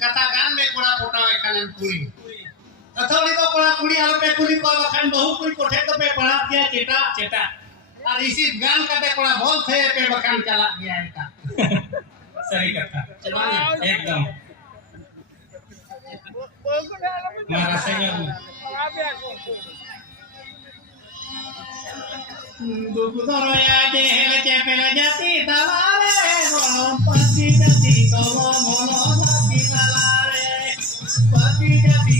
katakan me kura pota kanan kuri atau ni ko kura kuri alo pe kuri ko kan bahu kuri kothe to pe parat dia ceta और इसी गान कते कोड़ा बोल थे पे बखान चला गया इटा सही कथा चला एकदम rasanya buku toroya jehel cepel jati talare rolom pati jati tolo mono jati talare pati jati